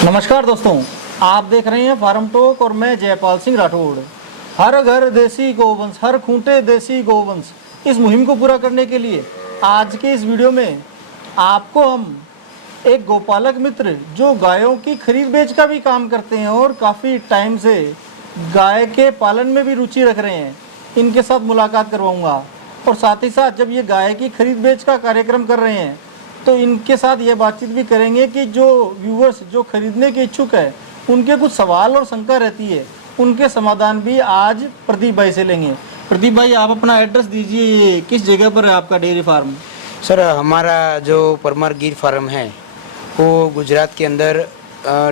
नमस्कार दोस्तों, आप देख रहे हैं फार्म टॉक और मैं जयपाल सिंह राठौड़। हर घर देसी गोवंश, हर खूंटे देसी गोवंश, इस मुहिम को पूरा करने के लिए आज के इस वीडियो में आपको हम एक गोपालक मित्र जो गायों की खरीद बेच का भी काम करते हैं और काफ़ी टाइम से गाय के पालन में भी रुचि रख रहे हैं, इनके साथ मुलाकात करवाऊंगा। और साथ ही साथ जब ये गाय की खरीद बेच का कार्यक्रम कर रहे हैं तो इनके साथ ये बातचीत भी करेंगे कि जो व्यूवर्स जो खरीदने के इच्छुक है उनके कुछ सवाल और शंका रहती है, उनके समाधान भी आज प्रदीप भाई से लेंगे। प्रदीप भाई, आप अपना एड्रेस दीजिए, किस जगह पर है आपका डेयरी फार्म? सर, हमारा जो परमार गिर फार्म है वो गुजरात के अंदर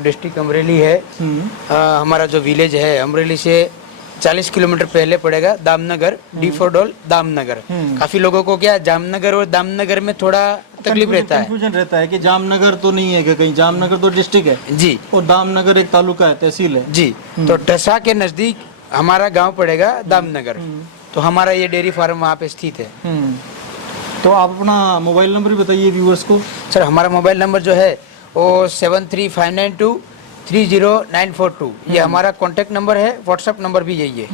डिस्ट्रिक्ट अमरेली है। हमारा जो विलेज है अमरेली से 40 किलोमीटर पहले पड़ेगा, Damnagar, D for doll Damnagar. काफी लोगों को क्या जामनगर और दामनगर में थोड़ा तकलीफ रहता है, कंफ्यूजन रहता है कि जामनगर तो नहीं है, कि कहीं जामनगर तो डिस्ट्रिक्ट है जी और दामनगर एक तालुका है, तहसील है जी। तो टसा के नजदीक हमारा गांव पड़ेगा दामनगर। तो हमारा ये डेयरी फार्म वहाँ पे स्थित है। तो आप अपना मोबाइल नंबर भी बताइए व्यूवर्स को। सर, हमारा मोबाइल नंबर जो है वो 7359230942, ये हमारा कॉन्टेक्ट नंबर है। व्हाट्सएप नंबर भी यही है।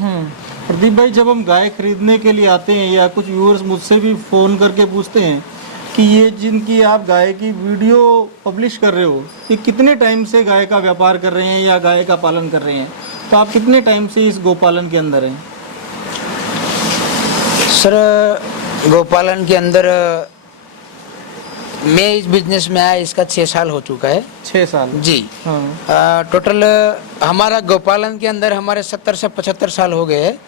प्रदीप भाई, जब हम गाय खरीदने के लिए आते हैं या कुछ व्यूअर्स मुझसे भी फ़ोन करके पूछते हैं कि ये जिनकी आप गाय की वीडियो पब्लिश कर रहे हो, ये कितने टाइम से गाय का व्यापार कर रहे हैं या गाय का पालन कर रहे हैं, तो आप कितने टाइम से इस गोपालन के अंदर हैं? सर, गोपालन के अंदर मैं इस बिजनेस में आया, इसका 6 साल हो चुका है। 6 साल जी। टोटल हमारा गोपालन के अंदर हमारे 70 से 75 साल हो गए हैं।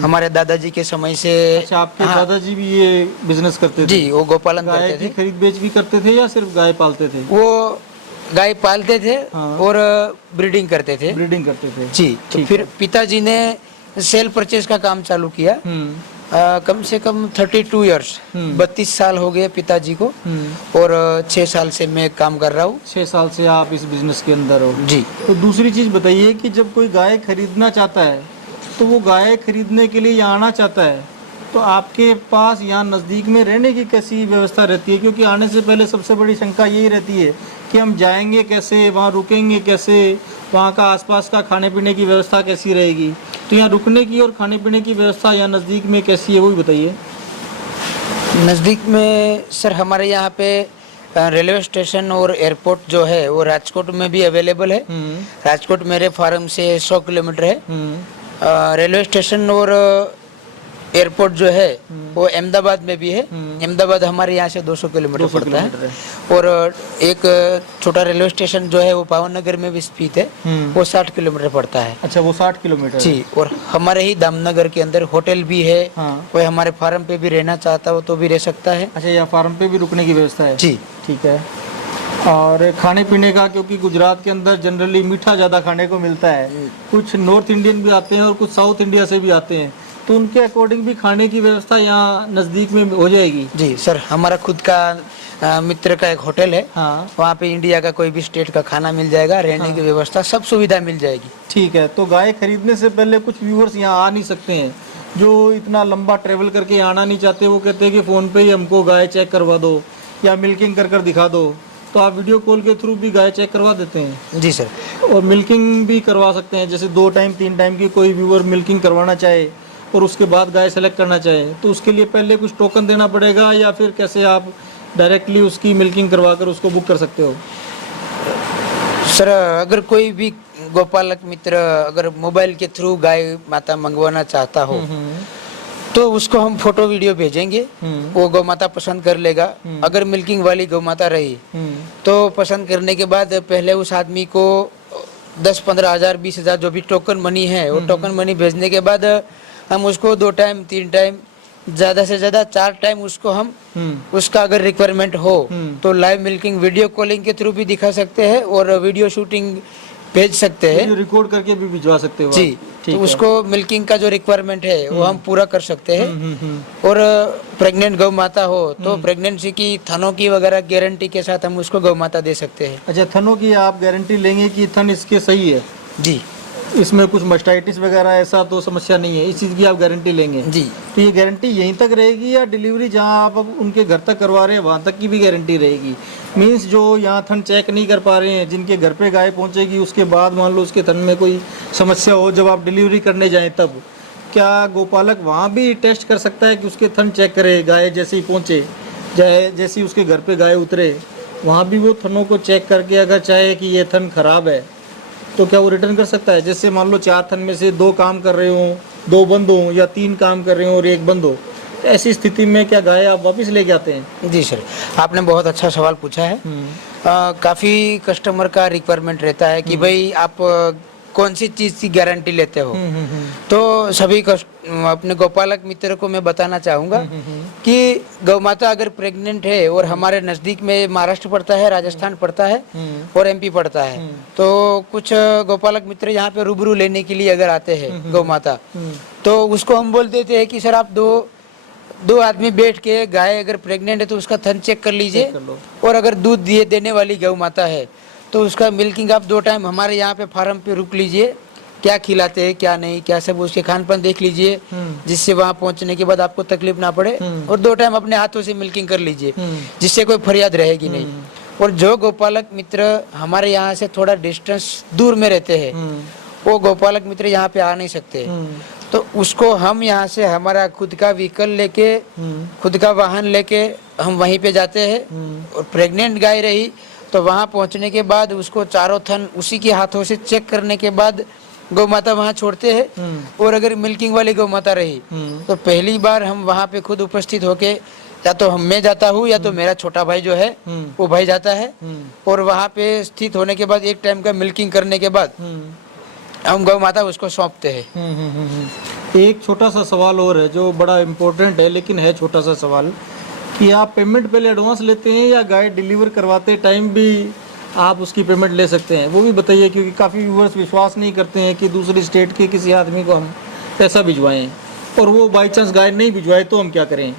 हमारे दादाजी के समय से। अच्छा, आपके दादाजी भी ये बिजनेस करते थे? जी, वो गोपालन करते थे। खरीद बेच भी करते थे या सिर्फ गाय पालते थे? वो गाय पालते थे और ब्रीडिंग करते थे। ब्रीडिंग करते थे जी। तो फिर पिताजी ने सेल परचेज का काम चालू किया। कम से कम 32 ईयर्स, 32 साल हो गए पिताजी को। और 6 साल से मैं काम कर रहा हूँ। 6 साल से आप इस बिजनेस के अंदर हो? जी। तो दूसरी चीज़ बताइए कि जब कोई गाय खरीदना चाहता है तो वो गाय खरीदने के लिए यहाँ आना चाहता है, तो आपके पास यहाँ नज़दीक में रहने की कैसी व्यवस्था रहती है? क्योंकि आने से पहले सबसे बड़ी शंका यही रहती है कि हम जाएंगे कैसे, वहाँ रुकेंगे कैसे, वहाँ का आसपास का खाने पीने की व्यवस्था कैसी रहेगी। तो यहाँ रुकने की और खाने पीने की व्यवस्था यहाँ नज़दीक में कैसी है, वो भी बताइए। नज़दीक में सर हमारे यहाँ पे रेलवे स्टेशन और एयरपोर्ट जो है वो राजकोट में भी अवेलेबल है। राजकोट मेरे फार्म से 100 किलोमीटर है। रेलवे स्टेशन और एयरपोर्ट जो है वो अहमदाबाद में भी है। अहमदाबाद हमारे यहाँ से 200 किलोमीटर पड़ता है। और एक छोटा रेलवे स्टेशन जो है वो पावनगर में भी स्थित है, वो 60 किलोमीटर पड़ता है। अच्छा, वो 60 किलोमीटर जी। और हमारे ही दामनगर के अंदर होटल भी है। कोई हमारे फार्म पे भी रहना चाहता हो तो भी रह सकता है। अच्छा, यहाँ फार्म पे भी रुकने की व्यवस्था है? जी, ठीक है। और खाने पीने का, क्योंकि गुजरात के अंदर जनरली मीठा ज़्यादा खाने को मिलता है, कुछ नॉर्थ इंडियन भी आते हैं और कुछ साउथ इंडिया से भी आते हैं, तो उनके अकॉर्डिंग भी खाने की व्यवस्था यहाँ नज़दीक में हो जाएगी? जी सर, हमारा खुद का मित्र का एक होटल है। वहाँ पे इंडिया का कोई भी स्टेट का खाना मिल जाएगा, रहने की व्यवस्था, सब सुविधा मिल जाएगी। ठीक है। तो गाय खरीदने से पहले कुछ व्यूवर्स यहाँ आ नहीं सकते हैं, जो इतना लंबा ट्रेवल करके आना नहीं चाहते, वो कहते हैं कि फ़ोन पे ही हमको गाय चेक करवा दो या मिल्किंग कर दिखा दो, तो आप वीडियो कॉल के थ्रू भी गाय चेक करवा देते हैं? जी सर। और मिल्किंग भी करवा सकते हैं, जैसे 2 टाइम 3 टाइम की कोई व्यूअर मिल्किंग करवाना चाहे और उसके बाद गाय सेलेक्ट करना चाहे, तो उसके लिए पहले कुछ टोकन देना पड़ेगा या फिर कैसे आप डायरेक्टली उसकी मिल्किंग करवा कर उसको बुक कर सकते हो? सर, अगर कोई भी गोपालक मित्र अगर मोबाइल के थ्रू गाय माता मंगवाना चाहता हो तो उसको हम फोटो वीडियो भेजेंगे, वो गौ माता पसंद कर लेगा। अगर मिल्किंग वाली गौ माता रही तो पसंद करने के बाद पहले उस आदमी को 10-15 हज़ार 20 हज़ार जो भी टोकन मनी है वो टोकन मनी भेजने के बाद हम उसको 2 टाइम 3 टाइम ज़्यादा से ज़्यादा 4 टाइम उसको हम उसका अगर रिक्वायरमेंट हो तो लाइव मिल्किंग वीडियो कॉलिंग के थ्रू भी दिखा सकते हैं और वीडियो शूटिंग भेज सकते हैं, रिकॉर्ड करके भी भिजवा सकते हो जी। तो उसको मिल्किंग का जो रिक्वायरमेंट है वो हम पूरा कर सकते हैं। और प्रेग्नेंट गौ माता हो तो प्रेगनेंसी की थनों की वगैरह गारंटी के साथ हम उसको गौ माता दे सकते हैं। अच्छा, थनों की आप गारंटी लेंगे कि थन इसके सही है? जी। इसमें कुछ मस्टाइटिस वगैरह ऐसा तो समस्या नहीं है, इस चीज़ की आप गारंटी लेंगे? जी। तो ये गारंटी यहीं तक रहेगी या डिलीवरी जहाँ आप अब उनके घर तक करवा रहे हैं वहाँ तक की भी गारंटी रहेगी? मीन्स जो यहाँ थन चेक नहीं कर पा रहे हैं, जिनके घर पे गाय पहुँचेगी, उसके बाद मान लो उसके थन में कोई समस्या हो, जब आप डिलीवरी करने जाएँ तब क्या गोपालक वहाँ भी टेस्ट कर सकता है कि उसके थन चेक करे, गाय जैसे ही पहुँचे, जैसे ही उसके घर पे गाय उतरे, वहाँ भी वो थनों को चेक करके अगर चाहे कि ये थन खराब है तो क्या वो रिटर्न कर सकता है? जैसे मान लो 4 थन में से 2 काम कर रहे हो, 2 बंद हो, या 3 काम कर रहे हो और 1 बंद हो, तो ऐसी स्थिति में क्या गाय आप वापस लेके आते हैं? जी सर, आपने बहुत अच्छा सवाल पूछा है। काफ़ी कस्टमर का रिक्वायरमेंट रहता है कि भाई आप कौन सी चीज़ की गारंटी लेते हो। तो सभी अपने गोपालक मित्र को मैं बताना चाहूँगा कि गौ माता अगर प्रेग्नेंट है और हमारे नज़दीक में महाराष्ट्र पड़ता है, राजस्थान पड़ता है और एमपी पड़ता है, तो कुछ गोपालक मित्र यहाँ पे रूबरू लेने के लिए अगर आते हैं गौ माता, तो उसको हम बोल देते हैं कि सर आप दो आदमी बैठ के गाय अगर प्रेग्नेंट है तो उसका थन चेक कर लीजिए, और अगर दूध देने वाली गौ माता है तो उसका मिल्किंग आप 2 टाइम हमारे यहाँ पे फार्म पे रुक लीजिए, क्या खिलाते हैं क्या नहीं, क्या सब उसके खान पान देख लीजिए, जिससे वहाँ पहुँचने के बाद आपको तकलीफ ना पड़े, और 2 टाइम अपने हाथों से मिल्किंग कर लीजिए, जिससे कोई फरियाद रहेगी नहीं। और जो गोपालक मित्र हमारे यहाँ से थोड़ा डिस्टेंस दूर में रहते हैं, वो गोपालक मित्र यहाँ पे आ नहीं सकते, तो उसको हम यहाँ से हमारा खुद का व्हीकल लेके, खुद का वाहन लेके हम वहीं पे जाते हैं, और प्रेग्नेंट गाय रही तो वहाँ पहुँचने के बाद उसको चारों थन उसी के हाथों से चेक करने के बाद गौ माता वहाँ छोड़ते हैं। और अगर मिल्किंग वाली गौ माता रही तो पहली बार हम वहाँ पे खुद उपस्थित होके, या तो मैं जाता हूँ या तो मेरा छोटा भाई जो है वो भाई जाता है, और वहाँ पे स्थित होने के बाद 1 टाइम का मिल्किंग करने के बाद हम गौ माता उसको सौंपते हैं। एक छोटा सा सवाल और है जो बड़ा इम्पोर्टेंट है, लेकिन है छोटा सा सवाल, कि आप पेमेंट पहले एडवांस लेते हैं या गाय डिलीवर करवाते टाइम भी आप उसकी पेमेंट ले सकते हैं? वो भी बताइए, क्योंकि काफ़ी व्यूअर्स विश्वास नहीं करते हैं कि दूसरी स्टेट के किसी आदमी को हम पैसा भिजवाएं और वो बाई चांस गाय नहीं भिजवाए तो हम क्या करें?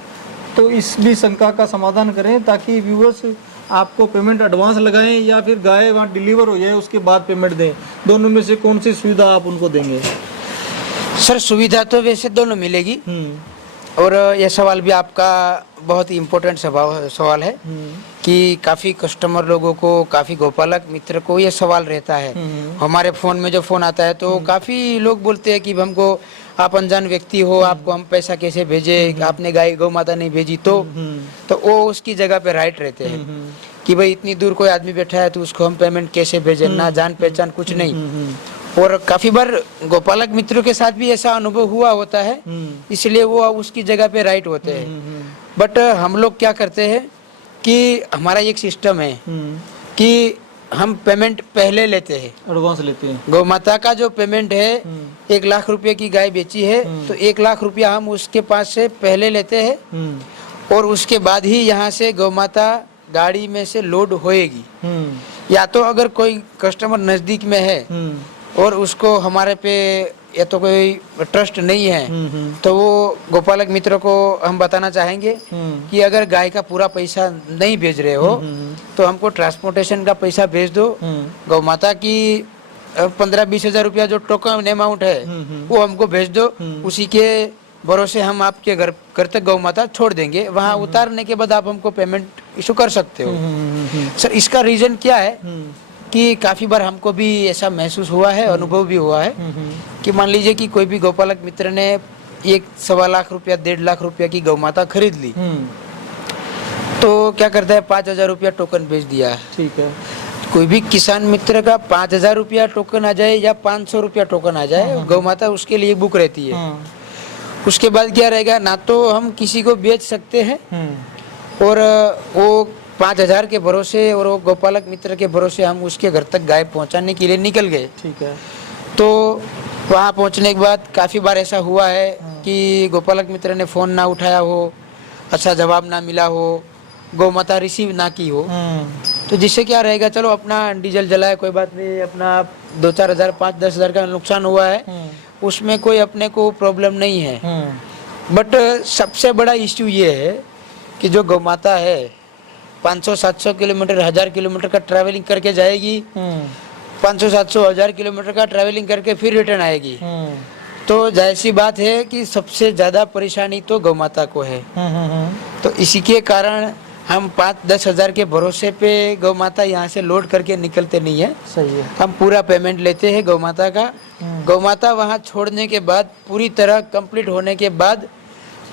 तो इस भी शंका का समाधान करें ताकि व्यूअर्स आपको पेमेंट एडवांस लगाएं या फिर गाय वहाँ डिलीवर हो जाए उसके बाद पेमेंट दें। दोनों में से कौन सी सुविधा आप उनको देंगे? सर सुविधा तो वैसे दोनों मिलेगी, और यह सवाल भी आपका बहुत ही इम्पोर्टेंट सवाल है कि काफ़ी कस्टमर लोगों को, काफ़ी गोपालक मित्र को ये सवाल रहता है। हमारे फ़ोन में जो फ़ोन आता है तो काफ़ी लोग बोलते हैं कि हमको आप अनजान व्यक्ति हो, आपको हम पैसा कैसे भेजे, आपने गाय गौ माता नहीं भेजी, तो वो उसकी जगह पे राइट रहते हैं कि भाई इतनी दूर कोई आदमी बैठा है तो उसको हम पेमेंट कैसे भेजें, ना जान पहचान कुछ नहीं। और काफी बार गोपालक मित्रों के साथ भी ऐसा अनुभव हुआ होता है, इसलिए वो उसकी जगह पे राइट होते हैं। बट हम लोग क्या करते हैं कि हमारा एक सिस्टम है कि हम पेमेंट पहले लेते हैं, एडवांस लेते हैं। गौ माता का जो पेमेंट है 1 लाख रुपए की गाय बेची है तो 1 लाख रुपया हम उसके पास से पहले लेते हैं, और उसके बाद ही यहाँ से गौ माता गाड़ी में से लोड होएगी। या तो अगर कोई कस्टमर नजदीक में है और उसको हमारे पे या तो कोई ट्रस्ट नहीं है, तो वो गोपालक मित्रों को हम बताना चाहेंगे कि अगर गाय का पूरा पैसा नहीं भेज रहे हो तो हमको ट्रांसपोर्टेशन का पैसा भेज दो। गौ माता की 15-20 हजार रुपया जो टोकन अमाउंट है वो हमको भेज दो, उसी के भरोसे हम आपके घर तक गौ माता छोड़ देंगे। वहाँ उतारने के बाद आप हमको पेमेंट इशू कर सकते हो। सर इसका रीजन क्या है कि काफ़ी बार हमको भी ऐसा महसूस हुआ है, अनुभव भी हुआ है कि मान लीजिए कि कोई भी गोपालक मित्र ने 1-1.25 लाख रुपया 1.5 लाख रुपया की गौ माता खरीद ली, तो क्या करता है 5,000 रुपया टोकन भेज दिया। ठीक है। कोई भी किसान मित्र का 5,000 रुपया टोकन आ जाए या 500 रुपया टोकन आ जाए, गौ माता उसके लिए बुक रहती है। उसके बाद क्या रहेगा, ना तो हम किसी को बेच सकते हैं और वो 5,000 के भरोसे और वो गोपालक मित्र के भरोसे हम उसके घर तक गाय पहुंचाने के लिए निकल गए। ठीक है। तो वहाँ पहुंचने के बाद काफ़ी बार ऐसा हुआ है कि गोपालक मित्र ने फ़ोन ना उठाया हो, अच्छा जवाब ना मिला हो, गौ माता रिसीव ना की हो, तो जिससे क्या रहेगा, चलो अपना डीजल जलाए कोई बात नहीं, अपना 2-4 हज़ार 5-10 हज़ार का नुकसान हुआ है, उसमें कोई अपने को प्रॉब्लम नहीं है। बट सबसे बड़ा इश्यू ये है कि जो गौ माता है 500-700 किलोमीटर 1000 किलोमीटर का ट्रैवलिंग करके जाएगी, 500-700-1000 किलोमीटर का ट्रैवलिंग करके फिर रिटर्न आएगी। तो जाहिर सी बात है कि सबसे ज्यादा परेशानी तो गौ माता को है। तो इसी के कारण हम 5-10 हजार के भरोसे पे गौ माता यहाँ से लोड करके निकलते नहीं है। सही है। हम पूरा पेमेंट लेते हैं गौ माता का। गौ माता वहाँ छोड़ने के बाद पूरी तरह कंप्लीट होने के बाद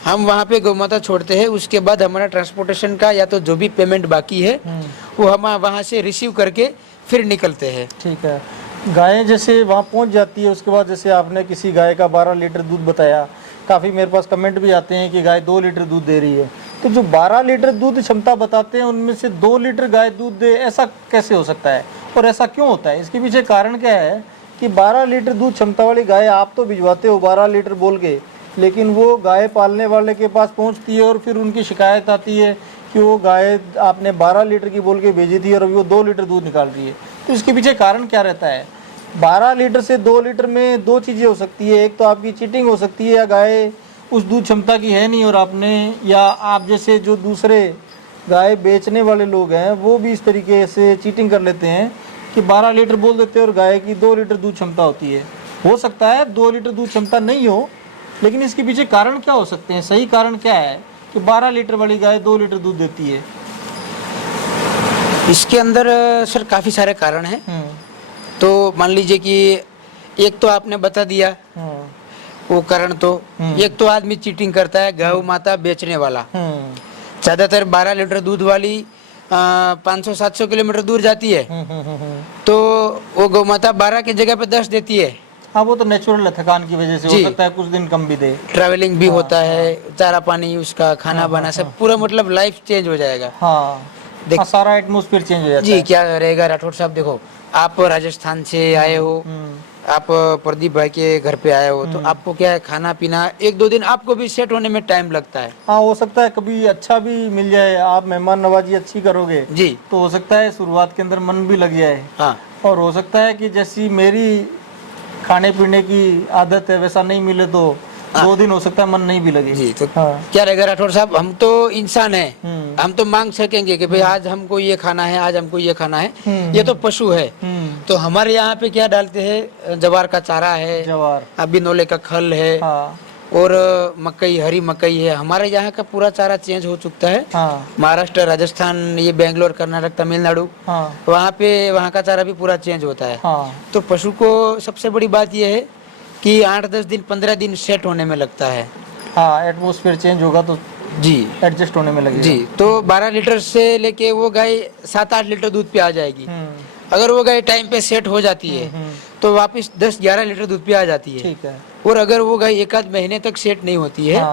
हम वहाँ पे गौ माता छोड़ते हैं। उसके बाद हमारा ट्रांसपोर्टेशन का या तो जो भी पेमेंट बाकी है वो हम वहाँ से रिसीव करके फिर निकलते हैं। ठीक है। गाय जैसे वहाँ पहुँच जाती है, उसके बाद जैसे आपने किसी गाय का 12 लीटर दूध बताया, काफ़ी मेरे पास कमेंट भी आते हैं कि गाय 2 लीटर दूध दे रही है। तो जो 12 लीटर दूध क्षमता बताते हैं उनमें से 2 लीटर गाय दूध दे, ऐसा कैसे हो सकता है और ऐसा क्यों होता है? इसके पीछे कारण क्या है कि 12 लीटर दूध क्षमता वाली गाय आप तो भिजवाते हो 12 लीटर बोल के, लेकिन वो गाय पालने वाले के पास पहुंचती है और फिर उनकी शिकायत आती है कि वो गाय आपने 12 लीटर की बोल के भेजी थी और अभी वो 2 लीटर दूध निकाल रही है। तो इसके पीछे कारण क्या रहता है? 12 लीटर से 2 लीटर में 2 चीज़ें हो सकती है। एक तो आपकी चीटिंग हो सकती है, या गाय उस दूध क्षमता की है नहीं और आपने, या आप जैसे जो दूसरे गाय बेचने वाले लोग हैं वो भी इस तरीके से चीटिंग कर लेते हैं कि 12 लीटर बोल देते हैं और गाय की 2 लीटर दूध क्षमता होती है। हो सकता है 2 लीटर दूध क्षमता नहीं हो, लेकिन इसके पीछे कारण क्या हो सकते हैं? सही कारण क्या है कि 12 लीटर वाली गाय 2 लीटर दूध देती है? इसके अंदर सर काफ़ी सारे कारण हैं। तो मान लीजिए कि एक तो आपने बता दिया वो कारण, तो एक तो आदमी चीटिंग करता है, गौ माता बेचने वाला। ज्यादातर 12 लीटर दूध वाली 500-700 किलोमीटर दूर जाती है, तो वो गौ माता 12 की जगह पे 10 देती है। हाँ, वो तो नेचुरल है, थकान की वजह से हो सकता है कुछ दिन कम भी दे, ट्रैवलिंग भी होता है, चारा पानी उसका खाना बना सब पूरा, मतलब लाइफ चेंज हो जाएगा। हाँ, सारा एटमॉस्फेयर चेंज हो जाता है। जी, क्या रहेगा राठौड़ साहब, देखो आप राजस्थान से आए हो, आप प्रदीप भाई के घर पे आए हो, तो आपको क्या है, खाना पीना 1-2 दिन आपको भी सेट होने में टाइम लगता है। हाँ, हो सकता है कभी अच्छा भी मिल जाए, आप मेहमान नवाजी अच्छी करोगे जी, तो हो सकता है शुरुआत के अंदर मन भी लग जाए। हाँ, और हो सकता है कि जैसी मेरी खाने पीने की आदत है वैसा नहीं मिले तो 2 दिन हो सकता है मन नहीं भी लगे जी। तो क्या रहेगा राठौड़ साहब, हम तो इंसान है, हम तो मांग सकेंगे कि भाई आज हमको ये खाना है, आज हमको ये खाना है। ये तो पशु है, तो हमारे यहाँ पे क्या डालते हैं, जवार का चारा है, जवार बिनोले का खल है, और मकई, हरी मकई है। हमारे यहाँ का पूरा चारा चेंज हो चुका है। महाराष्ट्र, राजस्थान, ये बेंगलोर, कर्नाटक, तमिलनाडु, वहाँ पे वहाँ का चारा भी पूरा चेंज होता है। तो पशु को सबसे बड़ी बात यह है कि 8-10 दिन 15 दिन सेट होने में लगता है। हाँ, एटमॉस्फेयर चेंज होगा तो जी एडजस्ट होने में लगेगा जी। तो 12 लीटर से लेके वो गाय 7-8 लीटर दूध पे आ जाएगी। अगर वो गाय टाइम पे सेट हो जाती है तो वापस 10-11 लीटर दूध पे आ जाती है। ठीक है। और अगर वो गाय 1-8 महीने तक सेट नहीं होती है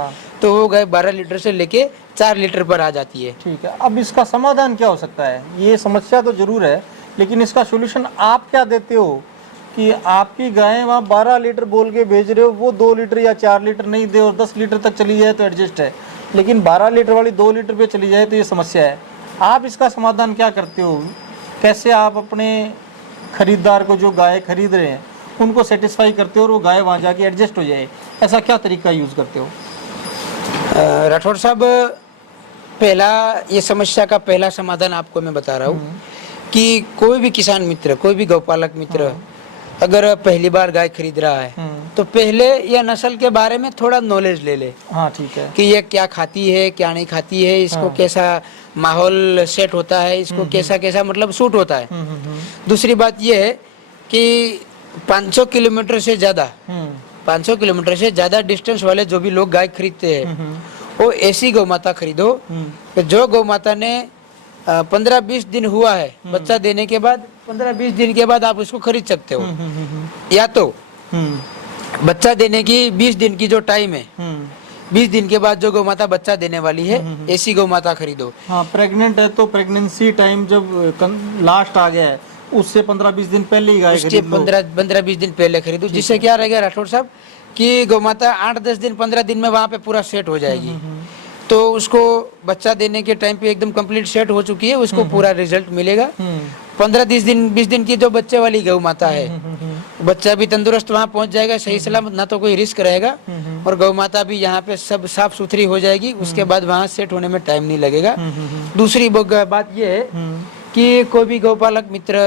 तो वो गाय 12 लीटर से लेके 4 लीटर पर आ जाती है। ठीक है। अब इसका समाधान क्या हो सकता है? ये समस्या तो जरूर है, लेकिन इसका सोल्यूशन आप क्या देते हो कि आपकी गाय वहाँ 12 लीटर बोल के भेज रहे हो, वो 2 लीटर या 4 लीटर नहीं दे और 10 लीटर तक चली जाए तो एडजस्ट है, लेकिन 12 लीटर वाली 2 लीटर पे चली जाए तो ये समस्या है। आप इसका समाधान क्या करते हो? कैसे आप अपने खरीदार को, जो गाय खरीद रहे हैं, उनको सेटिस्फाई करते हो और वो गाय वहाँ जाके एडजस्ट हो जाए? ऐसा क्या तरीका यूज़ करते हो? राठौड़ साहब, पहला ये समस्या का पहला समाधान आपको मैं बता रहा हूँ कि कोई भी किसान मित्र, कोई भी गौपालक मित्र अगर पहली बार गाय खरीद रहा है तो पहले यह नस्ल के बारे में थोड़ा नॉलेज ले ले। हाँ, ठीक है। कि ये क्या खाती है, क्या नहीं खाती है, इसको कैसा माहौल सेट होता है, इसको कैसा कैसा मतलब सूट होता है। दूसरी बात ये है कि 500 किलोमीटर से ज्यादा 500 किलोमीटर से ज्यादा डिस्टेंस वाले जो भी लोग गाय खरीदते हैं वो ऐसी गौ माता खरीदो जो गौ माता ने 15-20 दिन हुआ है बच्चा देने के बाद, 15-20 दिन के बाद आप उसको खरीद सकते हो। या तो बच्चा देने की 20 दिन की जो टाइम है, 20 दिन के बाद जो गौ माता बच्चा देने वाली है ऐसी गौ माता खरीदो। हाँ, प्रेग्नेंट है तो प्रेगनेंसी टाइम जब लास्ट आ गया है उससे 15-20 दिन पहले ही गाय खरीदो। 15-20 दिन पहले खरीदो, जिससे क्या रहेगा राठौड़ साहब कि गौ माता 8-10 दिन 15 दिन में वहाँ पे पूरा सेट हो जाएगी। तो उसको बच्चा देने के टाइम पे एकदम कंप्लीट सेट हो चुकी है, उसको पूरा रिजल्ट मिलेगा। 15-20 दिन की जो बच्चे वाली गौ माता है, बच्चा भी तंदुरुस्त वहाँ पहुँच जाएगा सही सलामत, ना तो कोई रिस्क रहेगा, और गौ माता भी यहाँ पे सब साफ सुथरी हो जाएगी। उसके बाद वहाँ सेट होने में टाइम नहीं लगेगा। दूसरी बात ये है कि कोई भी गौपालक मित्र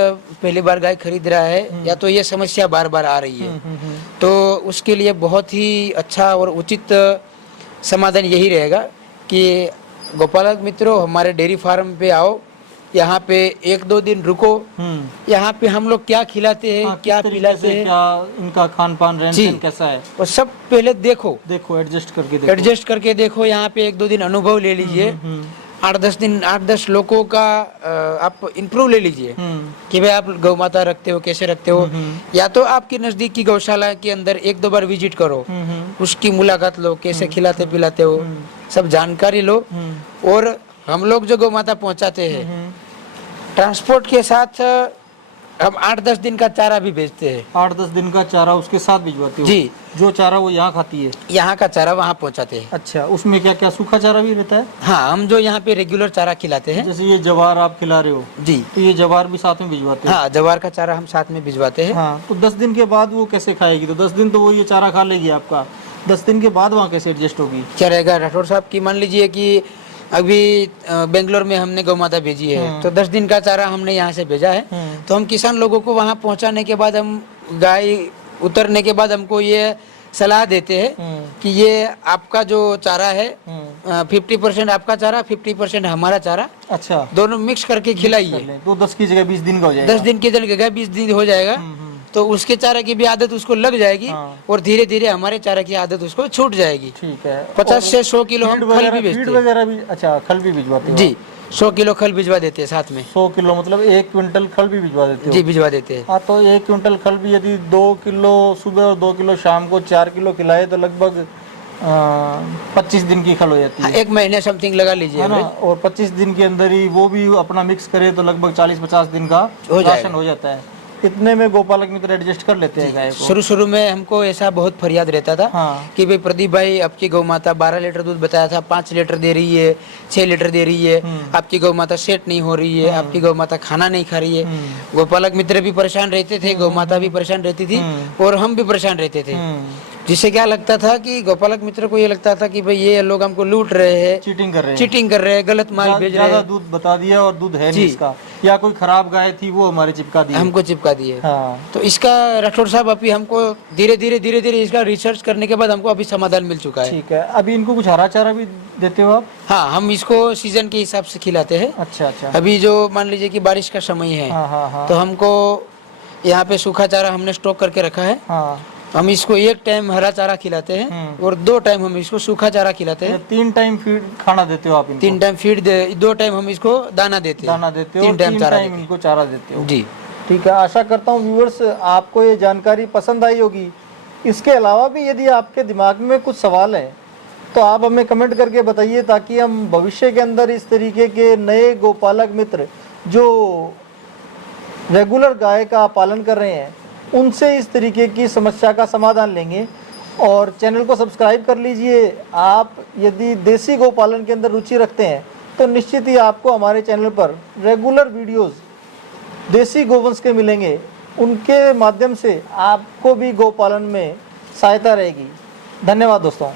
पहली बार गाय खरीद रहा है या तो ये समस्या बार बार आ रही है, तो उसके लिए बहुत ही अच्छा और उचित समाधान यही रहेगा कि गोपालक मित्रों हमारे डेयरी फार्म पे आओ, यहाँ पे 1-2 दिन रुको। यहाँ पे हम लोग क्या खिलाते हैं, क्या किस तरीके पिलाते से, हैं, क्या इनका खान पान रहन जी। सहन कैसा है, और सब पहले देखो, एडजस्ट करके देखो। एडजस्ट करके देखो। यहाँ पे 1-2 दिन अनुभव ले लीजिए, 8-10 लोगों का आप इम्प्रूव ले लीजिए कि भाई आप गौ माता रखते हो, कैसे रखते हो। या तो आपकी नजदीक की गौशाला के अंदर 1-2 बार विजिट करो, उसकी मुलाकात लो, कैसे खिलाते पिलाते हो, सब जानकारी लो। और हम लोग जो गौ माता पहुंचाते हैं, ट्रांसपोर्ट के साथ हम 8-10 दिन का चारा भी भेजते हैं। 8-10 दिन का चारा उसके साथ भिजवाते हो? जी, जो चारा वो यहाँ खाती है? यहाँ का चारा वहाँ पहुँचाते हैं। अच्छा, उसमें क्या क्या सूखा चारा भी रहता है? हाँ, हम जो यहाँ पे रेगुलर चारा खिलाते हैं, जैसे ये जवार आप खिला रहे हो, जी, तो ये जवार भी साथ में भिजवाते हो? हाँ, जवार का चारा हम साथ में भिजवाते हैं। हाँ, तो 10 दिन के बाद वो कैसे खाएगी? तो 10 दिन तो वो ये चारा खा लेगी आपका, 10 दिन के बाद वहाँ कैसे एडजस्ट होगी? क्या रहेगा राठौर साहब की, मान लीजिए कि अभी बेंगलोर में हमने गौ माता भेजी है, तो 10 दिन का चारा हमने यहाँ से भेजा है, तो हम किसान लोगों को वहाँ पहुँचाने के बाद, हम गाय उतरने के बाद हमको ये सलाह देते हैं कि ये आपका जो चारा है 50% आपका चारा, 50% हमारा चारा, अच्छा, दोनों मिक्स करके खिलाइए। तो 10 की जगह 20 दिन का हो जाएगा? 10 दिन की जगह 20 दिन हो जाएगा, तो उसके चारा की भी आदत उसको लग जाएगी। और धीरे धीरे हमारे चारा की आदत उसको छूट जाएगी। ठीक है। 50 से 100 किलो हम खल भी फीड बेचते हैं। वगैरह भी? अच्छा, खल भी भिजवाते हो? जी, 100 किलो खल भिजवा देते हैं साथ में। 100 किलो मतलब 1 क्विंटल खल भी भिजवा देते हो? जी, भिजवा देते हैं। हाँ, तो 1 क्विंटल खल भी यदि 2 किलो सुबह और 2 किलो शाम को 4 किलो खिलाए तो लगभग 25 दिन की खल हो जाती है। 1 महीने समथिंग लगा लीजिए है ना? और 25 दिन के अंदर ही वो भी अपना मिक्स करे तो लगभग 40-50 दिन का राशन हो जाता है। इतने में गोपालक मित्र एडजस्ट कर लेते हैं गाय को? शुरू में हमको ऐसा बहुत फरियाद रहता था कि भाई प्रदीप भाई, आपकी गौ माता 12 लीटर दूध बताया था, 5 लीटर दे रही है, 6 लीटर दे रही है, आपकी गौ माता सेट नहीं हो रही है, आपकी गौ माता खाना नहीं खा रही है। गोपालक मित्र भी परेशान रहते थे, गौ माता भी परेशान रहती थी, और हम भी परेशान रहते थे। जिससे क्या लगता था कि गोपालक मित्र को ये लगता था कि भाई ये लोग हमको लूट रहे हैं, चीटिंग कर रहे हैं, गलत माल भेज रहे हैं, ज्यादा दूध बता दिया और दूध है नहीं इसका, या कोई खराब गाय थी वो हमारे चिपका दी, हमको चिपका दिए। हाँ। तो इसका राठौर साहब अभी हमको धीरे धीरे इसका रिसर्च करने के बाद हमको अभी समाधान मिल चुका है। ठीक है। अभी इनको कुछ हरा चारा भी देते हो आप? हाँ, हम इसको सीजन के हिसाब से खिलाते हैं। अच्छा। अभी जो मान लीजिए कि बारिश का समय है, तो हमको यहाँ पे सूखा चारा हमने स्टॉक करके रखा है। हम इसको 1 टाइम हरा चारा खिलाते हैं और 2 टाइम हम इसको सूखा चारा खिलाते हैं। 3 टाइम फीड खाना देते हो आप इनको? 3 टाइम फीड 2 टाइम हम इसको दाना देते हैं। 3 टाइम इनको चारा देते हो? जी, ठीक है। आशा करता हूँ व्यूअर्स आपको ये जानकारी पसंद आई होगी। इसके अलावा भी यदि आपके दिमाग में कुछ सवाल है तो आप हमें कमेंट करके बताइए, ताकि हम भविष्य के अंदर इस तरीके के नए गोपालक मित्र जो रेगुलर गाय का पालन कर रहे हैं उनसे इस तरीके की समस्या का समाधान लेंगे। और चैनल को सब्सक्राइब कर लीजिए। आप यदि देसी गोपालन के अंदर रुचि रखते हैं तो निश्चित ही आपको हमारे चैनल पर रेगुलर वीडियोस देसी गोवंश के मिलेंगे। उनके माध्यम से आपको भी गोपालन में सहायता रहेगी। धन्यवाद दोस्तों।